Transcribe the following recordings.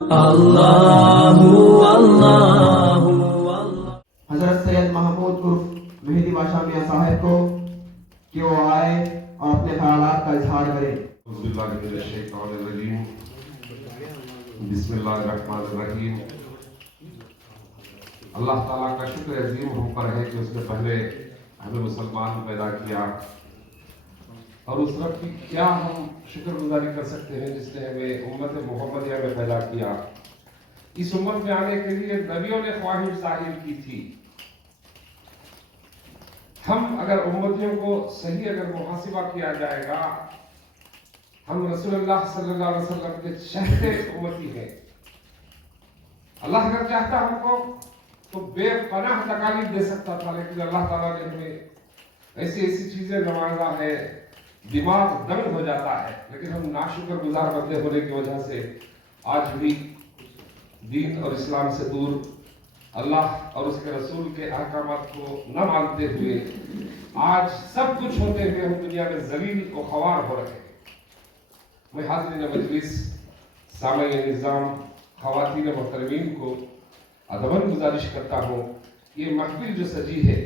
اللہ اللہ حضرت سید محمود عرف مہدی بادشاہ میاں صاحب کو کہ وہ آئے اور اپنے خیالات کا اظہار کرے. اعوذ باللہ من الشیطان الرجیم. بسم اللہ الرحمن الرحیم. اللہ تعالیٰ کا شکر عظیم ہم پر ہے کہ اس نے پہلے ہمیں مسلمان پیدا کیا، اور اس رب کی کیا ہم شکر گزاری کر سکتے ہیں جس نے ہمیں امت محمدیہ میں پیدا کیا. اس امت میں آنے کے لیے نبیوں نے خواہش ظاہر کی تھی. ہم اگر امتیوں کو صحیح اگر محاسبہ کیا جائے گا، ہم رسول اللہ صلی اللہ علیہ وسلم کے چہتے امتی ہیں. اللہ اگر چاہتا ہم کو تو بے پناہ تکالیف دے سکتا تھا، لیکن اللہ تعالیٰ نے ہمیں ایسی ایسی چیزیں نوازا ہے، دماغ دنگ ہو جاتا ہے. لیکن ہم ناشکر گزار بندے ہونے کی وجہ سے آج بھی دین اور اسلام سے دور، اللہ اور اس کے رسول کے احکامات کو نہ مانتے ہوئے آج سب کچھ ہوتے ہوئے ہم دنیا میں ذلیل و خوار ہو رہے ہیں. میں حاضرین مجلس، سامعین نظام، خواتین محترمین کو ادباً گزارش کرتا ہوں، یہ محفل جو سجی ہے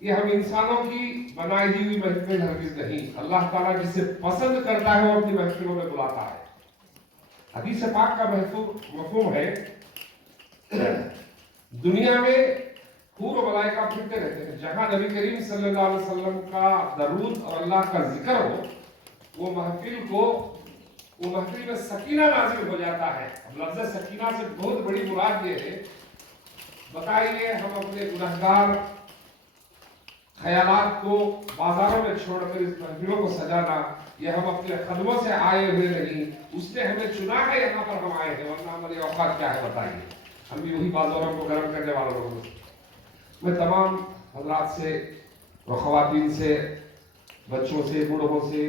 یہ ہم انسانوں کی بنائی ہوئی محفل ہرگز نہیں. اللہ تعالیٰ جسے پسند کرتا ہے وہ اپنی محفلوں میں بلاتا ہے. حدیث پاک کا مفہوم ہے، دنیا میں حور و ملائکہ پھرتے رہتے ہیں. جہاں نبی کریم صلی اللہ علیہ وسلم کا درود اور اللہ کا ذکر ہو، وہ محفل میں سکینہ نازل ہو جاتا ہے. اب لفظ سکینہ سے بہت بڑی مراد یہ ہے، بتائیے ہم اپنے گنہگار خیالات کو بازاروں میں چھوڑ کر اس محفلوں کو سجانا، یہ ہم اپنے قدموں سے آئے ہوئے نہیں، اس نے ہمیں چنا ہے، یہاں پر ہم آئے ہیں. ورنہ ہماری اوقات کیا ہے بتائیے؟ ہم بھی وہی بازاروں کو گرم کرنے والے لوگوں سے. میں تمام حضرات سے و خواتین سے، بچوں سے، بوڑھوں سے،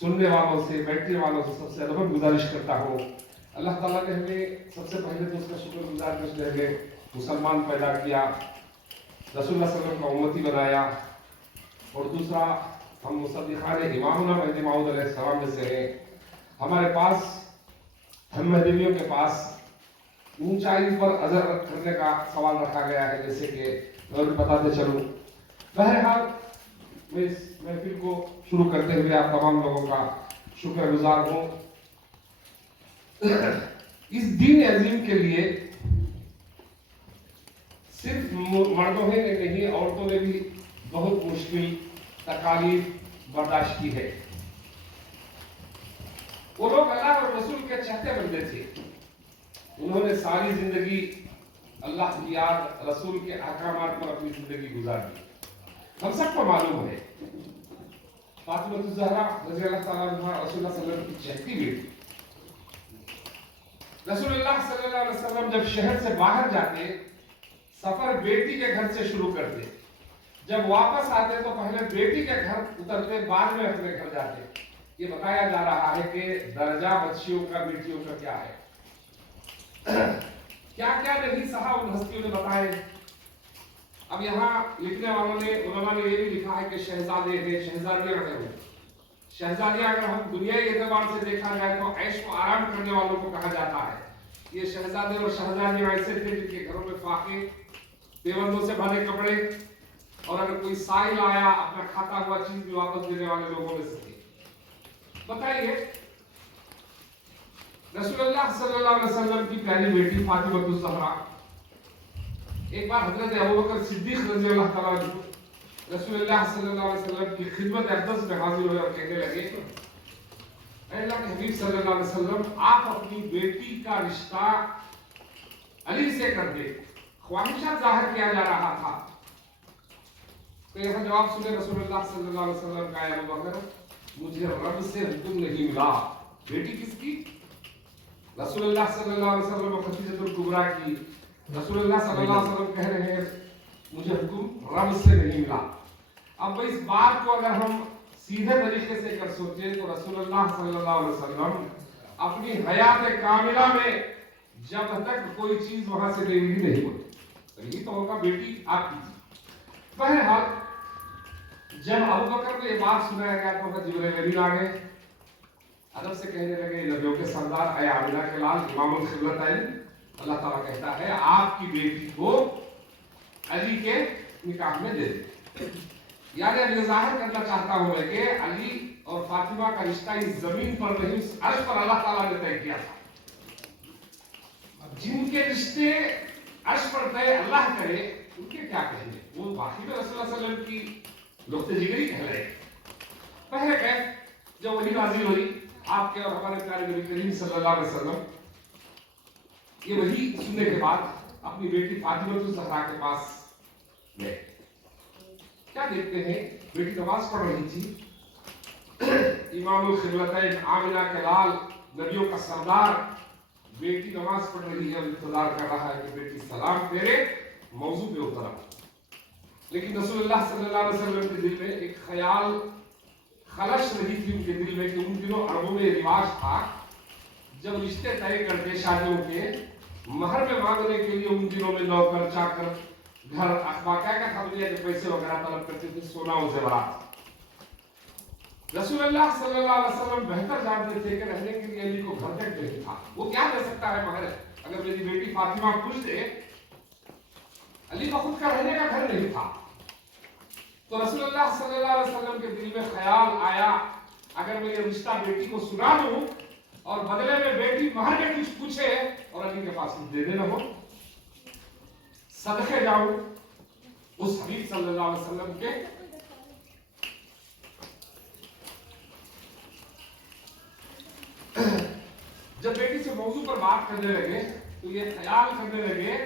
سننے والوں سے، بیٹھنے والوں سے سب سے ادب گزارش کرتا ہوں. اللہ تعالیٰ نے ہمیں سب سے پہلے تو اس کا شکر گزار کر کے ہمیں مسلمان پیدا کیا، رسول اللہ صلی اللہ علیہ وسلم کا امتی بنایا، اور دوسرا ہم مصدقان امامنا مہدی موعود علیہ السلام میں سے ہیں. ہمارے پاس، ہم مہدویوں کے پاس اونچائی پر اثر کرنے کا سوال رکھا گیا ہے، جیسے کہ میں بتاتے چلوں. بہرحال میں اس محفل کو شروع کرتے ہوئے آپ تمام لوگوں کا شکر گزار ہوں. اس دین عظیم کے لیے صرف مردوں نے نہیں، عورتوں نے بھی بہت مشکل تکالیف برداشت کی ہے. وہ لوگ اللہ اور رسول کے چہتے بندے تھے. انہوں نے ساری زندگی اللہ کی یاد، رسول کے احکامات پر اپنی زندگی گزار دی. ہم سب کو معلوم ہے فاطمہ الزہرا رضی اللہ تعالیٰ عنہا رسول اللہ صلی اللہ علیہ وسلم کی چہتی بیٹی. رسول اللہ صلی اللہ علیہ وسلم جب شہر سے باہر جاتے، سفر بیٹی کے گھر سے شروع کرتے. جب واپس آتے تو پہلے بیٹی کے گھر اترتے، بعد میں اپنے گھر جاتے. یہ بتایا جا رہا ہے کہ درجہ بچیوں کا بیٹیوں کا کیا ہے. کیا کیا نہیں سہا ان ہستیوں نے بتائے. اب یہاں لکھنے والوں نے، علماء نے یہ بھی لکھا ہے کہ شہزادے ہیں، شہزادیاں ہیں. شہزادیاں اگر ہم دنیائی اعتبار سے دیکھا جائے تو عیش و آرام کرنے والوں کو کہا جاتا ہے. یہ شہزادے اور شہزادیاں ایسے تھے جن کے گھروں میں فاقے، پیوندوں سے بنے کپڑے، اور اگر کوئی سائل آیا اپنا کھاتا ہوا چیز بھی واپس دینے والے لوگوں میں سے تھے. بتائیے رسول اللہ صلی اللہ علیہ وسلم کی پیاری بیٹی فاطمہ الزہرا ایک بار حضرت ابوبکر صدیق رضی اللہ تعالیٰ عنہ رسول اللہ صلی اللہ علیہ وسلم کی خدمت اقدس میں حاضر ہوئے اور کہنے لگے، اے اللہ کے حبیب صلی اللہ علیہ وسلم، آپ اپنی بیٹی کا رشتہ علی سے کر دے. خواہشات ظاہر کیا جا رہا تھا. تو یہاں جواب سنے رسول اللہ صلی اللہ علیہ وسلم کا، اے ابوبکر، مجھے رب سے حکم نہیں ملا. بیٹی کس کی؟ رسول اللہ صلی اللہ علیہ وسلم خدیجہ الکبریٰ کی. رسول اللہ صلی اللہ علیہ وسلم کہہ رہے ہیں مجھے حکم رب سے نہیں ملا. اب اس بات کو اگر ہم سیدھے طریقے سے کر سوچیں تو رسول اللہ صلی اللہ علیہ وسلم اپنی حیات کاملہ میں جب تک کوئی چیز وہاں سے ڈیلیوری نہیں ہوتی، یہ تو ہوگا بیٹی آپ کی. بہرحال جب ابوبکر کو یہ بات سنایا گیا تو جبرائیل امین آ گئے. ادب سے کہنے لگے نبیوں کے سردار اے آمنہ کے لال امام القبلتین، اللہ تعالیٰ کہتا ہے آپ کی بیٹی کو علی کے نکاح میں دے دیں. یعنی اب یہ ظاہر کرنا چاہتا ہوں میں کہ علی اور فاطمہ کا رشتہ اس زمین پر نہیں اس عرش پر اللہ تعالیٰ نے طے کیا تھا. جن کے رشتے عرش پر طے اللہ کرے ان کے کیا کہیں گے؟ وہ واقعی میں رسول اللہ صلی اللہ علیہ وسلم کی لخت جگری کہہ رہے. پہلے کہ جب وہی نازل ہوئی آپ کے اور ہمارے پیارے نبی کریم صلی اللہ علیہ وسلم یہ وہی سننے کے بعد اپنی بیٹی فاطمہ الزہرا کے پاس گئے. کیا دیکھتے ہیں؟ بیٹی نماز پڑھ رہی تھی. امام القبلتین آمنہ کے لال نبیوں کا سردار بیٹی نماز پڑھ رہی ہے اور انتظار کر رہا ہے کہ بیٹی سلام تیرے موضوع پہ اترا. لیکن رسول اللہ صلی اللہ علیہ وسلم کے دل میں ایک خیال خلش رہی تھی ان کے دل میں کہ ان دنوں عربوں میں رواج تھا جب رشتے طے کرتے شادیوں کے مہر میں مانگنے کے لیے ان دنوں میں نوکر چاکر گھر اخبار کیا خبریا کے پیسے وغیرہ طلب کرتے تھے، سونا و زیورات. رسول اللہ صلی اللہ علیہ وسلم بہتر جانتے تھے کہ رہنے کے لیے علی کو گھر تک نہیں تھا. وہ کیا دے سکتا ہے مہر؟ اگر میری بیٹی فاطمہ پوچھ دے علی کا خود کا رہنے کا گھر نہیں تھا. تو رسول اللہ صلی اللہ علیہ وسلم کے دل میں خیال آیا اگر میں یہ رشتہ بیٹی کو سنا دوں اور بدلے میں بیٹی مہر میں کچھ پوچھے اور علی کے پاس کچھ دے دینا ہو، صدقے جاؤں اس حبیب صلی اللہ علیہ وسلم کے. جب بیٹی سے موضوع پر بات کرنے لگے تو یہ خیال کرنے لگے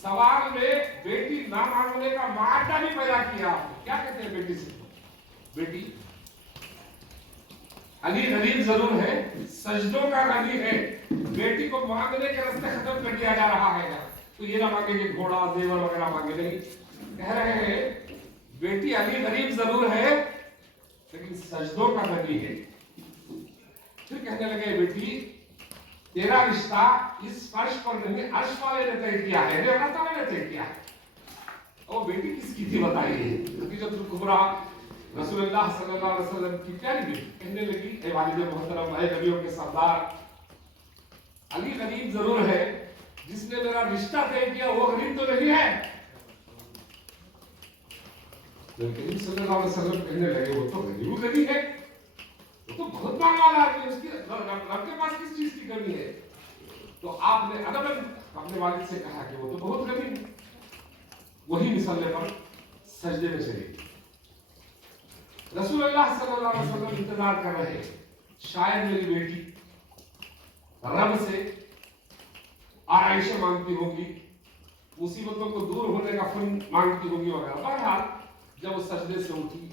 سوال میں بیٹی نہ مانگنے کا معاہدہ بھی پیدا کیا. کیا کہتے ہیں بیٹی سے؟ بیٹی علی غریب ضرور ہے، سجدوں کا غنی ہے، بیٹی کو مانگنے کے راستے ختم کر دیا جا رہا ہے. تو یہ نہ مانگے کہ گھوڑا زیور وغیرہ مانگے نہیں. کہہ رہے ہیں بیٹی علی غریب ضرور ہے لیکن سجدوں کا غنی ہے. پھر کہنے لگے بیٹی تیرا رشتہ اس فرش پر نہیں عرش والے نے طے کیا ہے، اللہ تعالیٰ نے طے کیا ہے. اور بیٹی کس کی تھی بتائیے؟ خدیجہ الکبریٰ رسول اللہ صلی اللہ علیہ وسلم کی پیاری بیٹی. کہنے لگی اے والد محترم، اے نبیوں کے سردار، علی غریب ضرور ہے، جس نے میرا رشتہ طے کیا وہ غریب تو نہیں ہے. نبی کریم صلی اللہ علیہ وسلم کہنے لگے وہ تو غریب ہے، وہ تو بہت مانگ والا آدمی، اس کی رب کے پاس کس چیز کی کمی ہے؟ تو آپ نے ادباً اپنے والد سے کہا کہ وہ تو بہت غریب ہے. وہی مصلے پر سجدے میں چلے. رسول اللہ صلی اللہ علیہ وسلم انتظار کر رہے شاید میری بیٹی رب سے آرائش مانگتی ہوگی، مصیبتوں کو دور ہونے کا فن مانگتی ہوگی وغیرہ. بہرحال جب وہ سجدے سے اٹھی،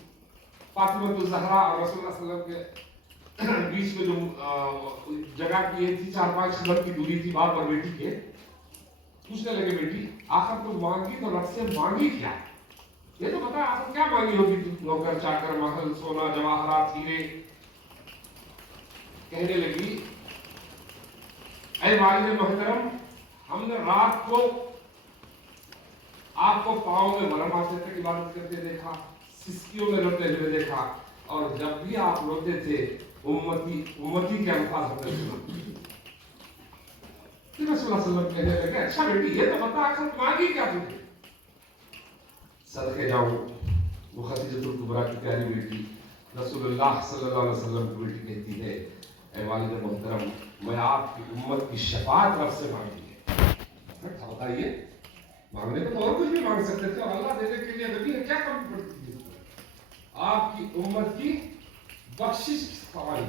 فاطمہ الزہرا اور رسول اللہ صلی اللہ علیہ وسلم کے بیچ میں جو جگہ کی تھی 4-5 قدم کی دوری تھی باپ اور بیٹی کے، پوچھنے لگے بیٹی آخر تو مانگی تو رب سے مانگی کیا؟ یہ تو بتا آخر کیا مانگی ہوگی؟ نوکر چاکر، محل، سونا، جواہرات، ہیرے. کہنے لگی اے والد محترم، ہم نے رات کو آپ کو پاؤں میں مرم آتے تک عبادت کرتے دیکھا، سسکیوں میں روتے ہوئے دیکھا، اور جب بھی آپ روتے تھے امتی کے الفاظ ہوتے تھے. رسول اللہ صلی اللہ علیہ وسلم کہنے لگے اچھا بیٹی یہ تو بتا آخر مانگی کیا تجھے؟ صدقے جاؤں وہ خدیجہ الکبریٰ کی پیاری بیٹی رسول اللہ صلی اللہ علیہ وسلم کی بیٹی کہتی ہے اے والد محترم، میں آپ کی امت کی شفاعت رب سے مانگی ہے. بتائیے مانگنے کو تو اور کچھ بھی مانگ سکتے تھے اور اللہ دینے کے لیے نبی ہے، کیا کمی پڑتی ہے؟ آپ کی امت کی بخشش فرمائی.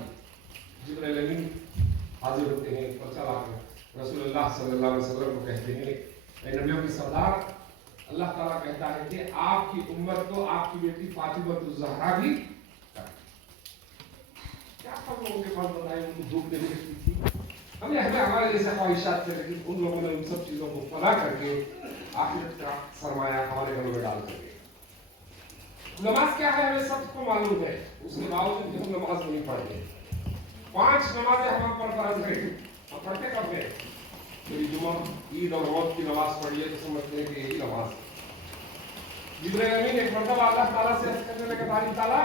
جبرائیل امین حاضر ہوتے ہیں پرچہ لا کر رسول اللہ صلی اللہ علیہ وسلم کو کہتے ہیں اے نبیوں کی سردار، اللہ تعالیٰ کہتا ہے کہ آپ کی امت کو آپ کی بیٹی فاطمہ الزہرا بھی کیا خبر ان کے پاس بتائیں، ان کو دھوپ نہیں لگتی تھی. ہمیں ہمارے جیسے خواہشات تھے لیکن ان لوگوں نے ان سب چیزوں کو فنا کر کے آخرت کا سرمایہ ہمارے گھروں میں ڈال کر کے. نماز کیا ہے ہمیں سب کو معلوم ہے، اس کے باوجود ہم نماز نہیں پڑھتے. 5 نمازیں ہم پر فرض ہیں، ہم پڑھتے کب ہیں؟ میری جمعہ، عید اور موت کی نماز پڑھیے تو سمجھتے ہیں کہ یہی نماز. جبرائیل امین ایک مرتبہ اللہ تعالیٰ سے عرض کرنے لگے باری تعالیٰ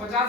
50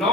9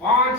5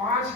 5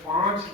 5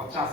50।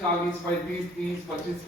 40, 35, 30, 25,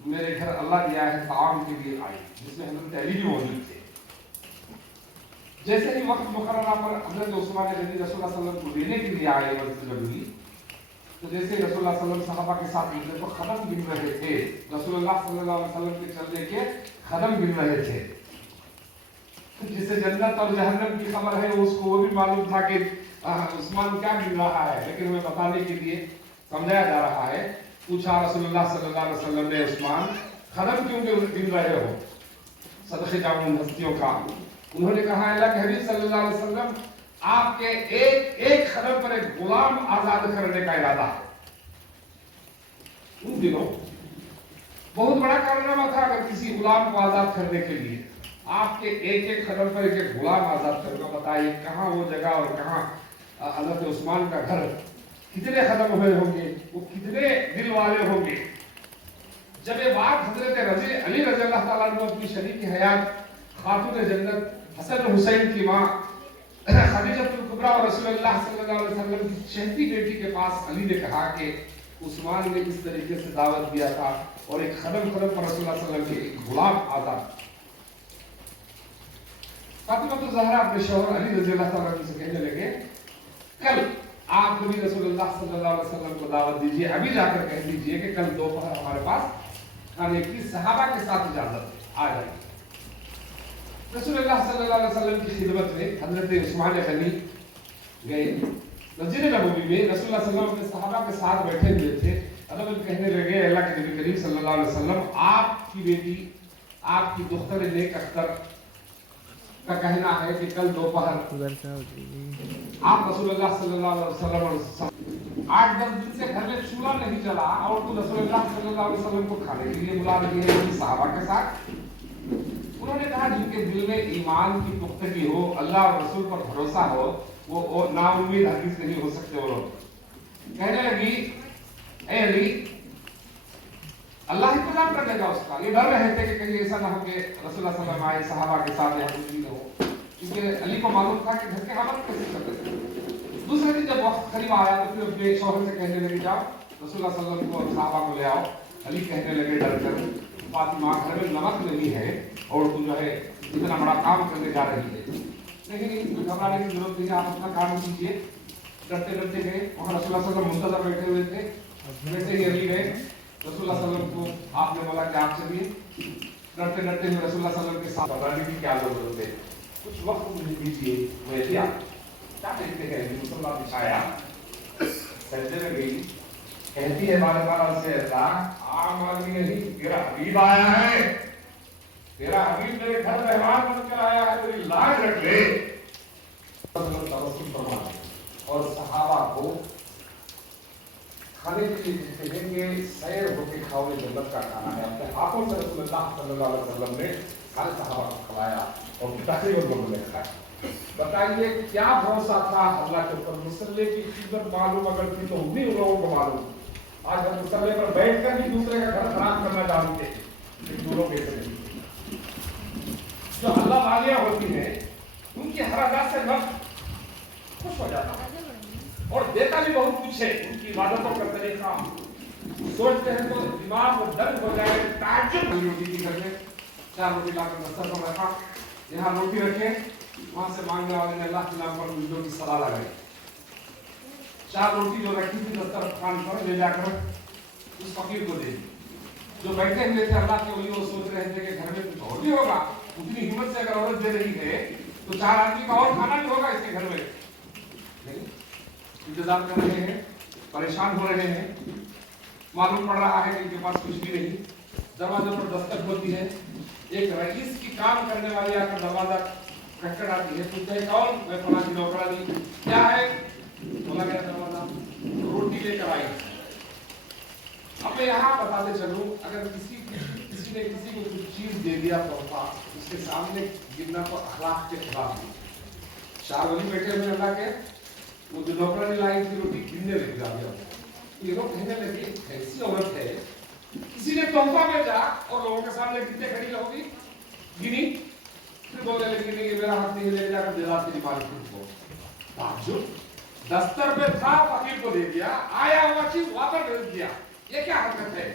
میرے گھر اللہ دیا ہے طعام کے لیے آئی، جس میں حضرت علی بھی موجود تھے۔ جیسے ہی وقت مقررہ پر حضرت عثمان غنی رسول اللہ صلی اللہ علیہ وسلم کو دینے کے لیے آئے مسجد نبوی، تو جیسے رسول اللہ صلی اللہ علیہ وسلم صحابہ کے ساتھ نکلے تو خدم گن رہے تھے، رسول اللہ صلی اللہ علیہ وسلم کے چلنے کے خدم گن رہے تھے۔ جسے جنت اور جہنم کی خبر ہے اس کو وہ بھی معلوم تھا کہ عثمان کیا گن رہا ہے، لیکن ہمیں بتانے کے لیے سمجھایا جا رہا ہے۔ پوچھا رسول اللہ صلی اللہ علیہ وسلم نے، عثمان خدم کیوں گن رہے ہو صدقے جاؤں ان ہستیوں کا؟ انہوں نے کہا اللہ کے حبیب صلی اللہ علیہ وسلم آپ کے ایک خدم پر ایک غلام آزاد کرنے کا ارادہ ہے۔ ان دنوں بہت بڑا کارنامہ تھا اگر کسی غلام کو آزاد کرنے کے لیے آپ کے ایک خدم پر ایک غلام آزاد کرنا۔ بتائیے کہاں وہ جگہ اور کہاں حضرت عثمان کا گھر، کتنے خدم ہوئے ہوں گے، وہ کتنے دل والے ہوں گے۔ جب یہ بات حضرت علی رضی اللہ تعالیٰ عنہ اپنی شریک حیات خاتون جنت حسن حسین کی ماں خدیجہ الکبریٰ اور رسول اللہ صلی اللہ علیہ وسلم کی چہتی بیٹی کے پاس علی نے کہا کہ عثمان نے اس طریقے سے دعوت دیا تھا اور ایک خدم پر رسول اللہ صلی اللہ علیہ وسلم کے ایک غلام آزاد۔ فاطمہ الزہرا اپنے شوہر علی رضی اللہ تعالیٰ عنہ سے کہنے لگے کل آپ بھی رسول اللہ صلی اللہ علیہ وسلم کو دعوت دیجئے، ابھی جا کر کہہ دیجئے کہ کل دوپہر ہمارے پاس کھانے کی صحابہ کے ساتھ اجازت آ جائے۔ رسول اللہ صلی اللہ علیہ وسلم کی خدمت میں حضرت عثمان غنی گئے مسجد نبوی میں، رسول اللہ صلی اللہ علیہ وسلم کے صحابہ کے ساتھ بیٹھے ہوئے تھے۔ حضرت کہنے لگے اللہ کے نبی کریم صلی اللہ علیہ وسلم آپ کی بیٹی آپ کی دختر نیک اختر کا کہنا ہے کہ کل دوپہر آپ رسول اللہ صلی اللہ علیہ وسلم 8-10 دن سے گھر میں چولہا نہیں جلا اور تو رسول اللہ صلی اللہ علیہ وسلم کو کھانے کے لیے بلا رہی ہے اپنی صحابہ کے ساتھ۔ انہوں نے کہا جن کے دل میں ایمان کی پختگی ہو، اللہ اور رسول پر بھروسہ ہو، وہ نا امید ہرگز نہیں ہو سکتے۔ وہ لوگ کہنے لگی اے علی اللہ انتظام کر دے گا اس کا۔ یہ ڈر رہے تھے کہ کہیں ایسا نہ ہو کہ رسول اللہ صلی اللہ علیہ وسلم آئے صحابہ کے ساتھ یہاں کچھ بھی نہ ہو، کیونکہ علی کو معلوم تھا کہ گھر کے حالت کیسے کر دیں۔ دوسرے دن جب وقت قریب آیا تو پھر اپنے شوہر سے کہنے لگے جاؤ رسول اللہ صلی اللہ علیہ وسلم کو اور صحابہ کو لے آؤ۔ علی کہنے لگے ڈر کر فاطمہ گھر میں نمک نہیں ہے اور تو جو ہے اتنا بڑا کام کرنے جا رہی ہے، لیکن گھبرانے کی ضرورت نہیں ہے، آپ اپنا کام کیجیے۔ ڈرتے ڈرتے گئے، وہاں رسول اللہ صلی اللہ علیہ وسلم منتظر بیٹھے ہوئے تھے۔ ویسے ہی علی گئے، رسول اللہ صلی اللہ علیہ وسلم کو آپ نے بولا کہ آپ چلیے۔ ڈرتے ڈرتے ہوئے رسول اللہ صلی اللہ علیہ وسلم کے ساتھ گھبرانے کی کیا ضرورت ہے، کچھ وقت مجھے دیجیے۔ وہ کیا کہتے ہیں مسلح بچھایا، سجدے میں گئی، کہتی ہے بار بار سے اللہ عام آدمی نہیں، تیرا حبیب آیا ہے، تیرا حبیب میرے گھر مہمان بن کر آیا ہے، میری لاج رکھ لے۔ اور صحابہ کو کھانے کے لیے کہتے ہیں کہ سیر ہو کے کھاؤ، یہ جنت کا کھانا ہے۔ اپنے ہاتھوں سے رسول اللہ صلی اللہ علیہ وسلم نے سارے صحابہ کو کھلایا اور تقریباً لوگوں نے کھایا۔ بتائیے کیا بھروسہ تھا اللہ کے اوپر؟ مصلی کی قیمت معلوم اگر تھی تو انہیں لوگوں کو معلوم، آج ہم مصلی پر بیٹھ کر بھی دوسرے کا گھر خراب کرنا جانتے ہیں، لیکن دونوں کیسے نہیں۔ جو اللہ والیاں ہوتی ہیں ان کی حرکات سے نفس خوش ہو جاتا ہے اور دیتا بھی بہت کچھ ہے۔ ان کی عبادتوں کا طریقہ سوچتے ہیں تو دماغ درد ہو جائے۔ تعجب روٹی کی گھر میں 4 روٹی لا کر دستر پر رکھا، یہاں روٹی رکھے، وہاں سے مانگنے والے نے اللہ کے نام پر ویڈیو کی صلاح لگائی۔ 4 روٹی جو رکھی تھی دسترخوان پر لے جا کر اس فقیر کو دے دی۔ جو بیٹھے ہوئے تھے اللہ کے ولی وہ سوچ رہے تھے کہ گھر میں کچھ اور بھی ہوگا، اتنی ہمت سے اگر عورت دے رہی ہے تو 4 آدمی کا اور کھانا بھی ہوگا اس کے گھر میں۔ نہیں، انتظار کر رہے ہیں، پریشان ہو رہے ہیں، معلوم پڑ رہا ہے کہ ان کے پاس کچھ بھی نہیں۔ دروازے پر دستک ہوتی ہے، ایک رئیس کی کام کرنے والی آ کر دروازہ کھٹکھٹاتی ہے، پوچھتے ہیں کون؟ میں فلاں کی نوکرانی۔ کیا ہے؟ کھولا گیا دروازہ، روٹی لے کر آئی۔ اب میں یہاں بتاتے چلوں، اگر کسی نے کسی کو کچھ چیز دے دیا تحفہ، اس کے سامنے گرنا تو اخلاق کے خلاف ہے۔ 4 ولی بیٹھے ہوئے اللہ کے، وہ جو نوکرانی لائی تھی روٹی گرنے لگ گیا۔ یہ لوگ کہنے لگے ایسی عورت ہے، کسی نے تحفہ بھیجا اور لوگوں کے سامنے کتنے کھڑی ہوگی، گنی، پھر بولنے لگی نہیں کہ میرا ہاتھ نہیں لے جا کر دے رہا تیری مالک کو۔ تعجب، دستر پہ تھا فقیر کو دے دیا، آیا ہوا چیز واپس بھیج دیا، یہ کیا حرکت ہے؟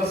10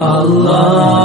Allah